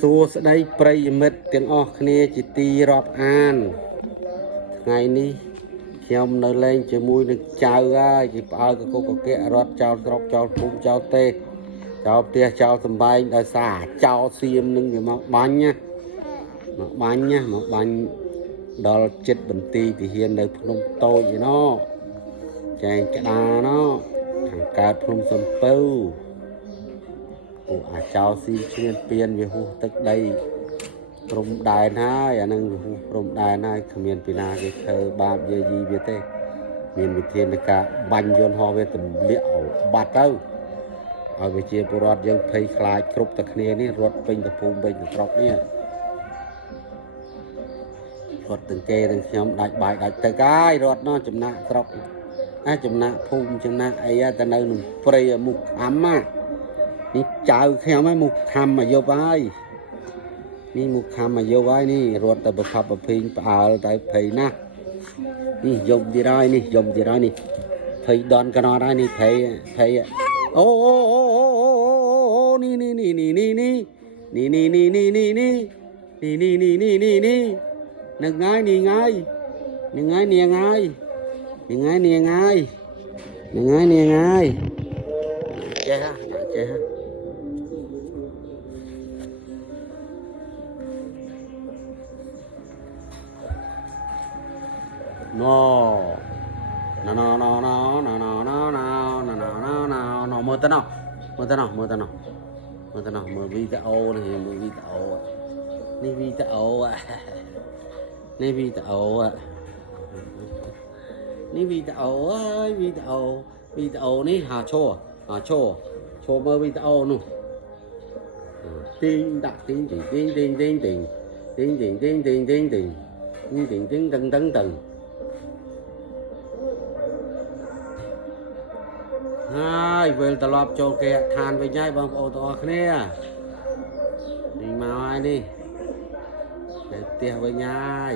សួស្តីប្រិយមិត្តទាំងអស់គ្នាជាទីរាប់អានថ្ងៃនេះខ្ញុំនៅលេងជាមួយនឹងចៅហើយគេផ្អើលកកកករត់ចោលស្រុកចោលភូមិចោលទេចោលផ្ទះចោលសំបែងដោយសារចោលសៀមនឹងវាមកបាញ់មកបាញ់ដល់ចិត្តបន្ទីទាហាននៅភ្នំតូចឯណោះចែងក្តារណោះខាងកើតភ្នំសំពៅអាចោលស៊ីឈ្លានពៀនវាហួសទឹកដីព្រំដែនហើយអានឹងវាហួសព្រំដែនហើយគ្មានពីណាគេធ្វើបាបយាយីវាទេមានវិធានការបាញ់យន្តហោះវាទម្លាក់បាត់ទៅឲ្យវិជាពលរដ្ឋយើងភ័យខ្លាចគ្រប់តែគ្នានេះរត់ពេញទៅភូមិពេញទៅស្រុកនេះរត់ទាំងគេទាំងខ្ញុំដាច់បាយដាច់ទឹកហើយរត់នោះចំណាក់ស្រុកចំណាក់ភូមិចំណាក់អីទៅនៅនឹងព្រៃមុខខំនេះចៅខ្ញុំឯងមុខខំមកយប់ហើយនេះមុខខំមកយប់ហើយនេះរត់ទៅប្រខប់ប្រភេងផ្អើលទៅភ័យណាស់នេះយប់ទៀតហើយនេះយប់ទៀតហើយនេះភ័យដនកណត់ហើយនេះភ័យអូនេះនេះនឹងងាយចេះnoមើលទៅណោះមើលវីដេអូនេះមើលវីដេអូនេះវីដេអូនេះវីដេអូហើយវីដេអូនេះហៅឈរមើលវីដេអូនោះទីងដាក់ទីងហើយវិលត្រឡប់ចូលគេឋានវិញហើយបងប្អូនទាំងអស់គ្នានេះមកហើយនេះទៅផ្ទះវិញហើយ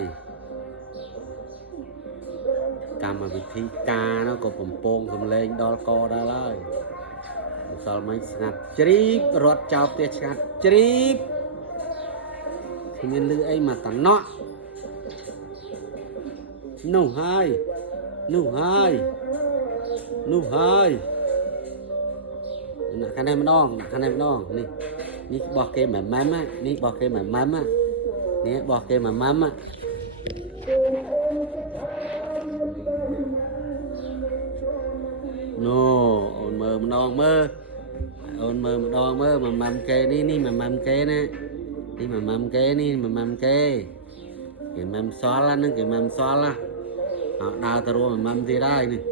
កម្មវិធីការនោះក៏កំពុងសំឡេងដល់កដល់ហើយម្សិលមិញស្ងាត់ជ្រីបរត់ចោលផ្ទះស្ងាត់ជ្រីបគ្មានលឺអីមកតំណក់នោះហើយដាក់ខាងនេះម្ដងនេះបោះគេម៉ាំនេះបោះគេម៉ាំនេះបោះគេម៉ាំអូនមើលម្ដងមើលម៉ាំគេនេះម៉ាំគេណានេះម៉ាំគេគេម៉ាំសល់ហ្នឹងគេម៉ាំសល់ណាដើរទៅរួមម៉ាំទៀតហើយនេះ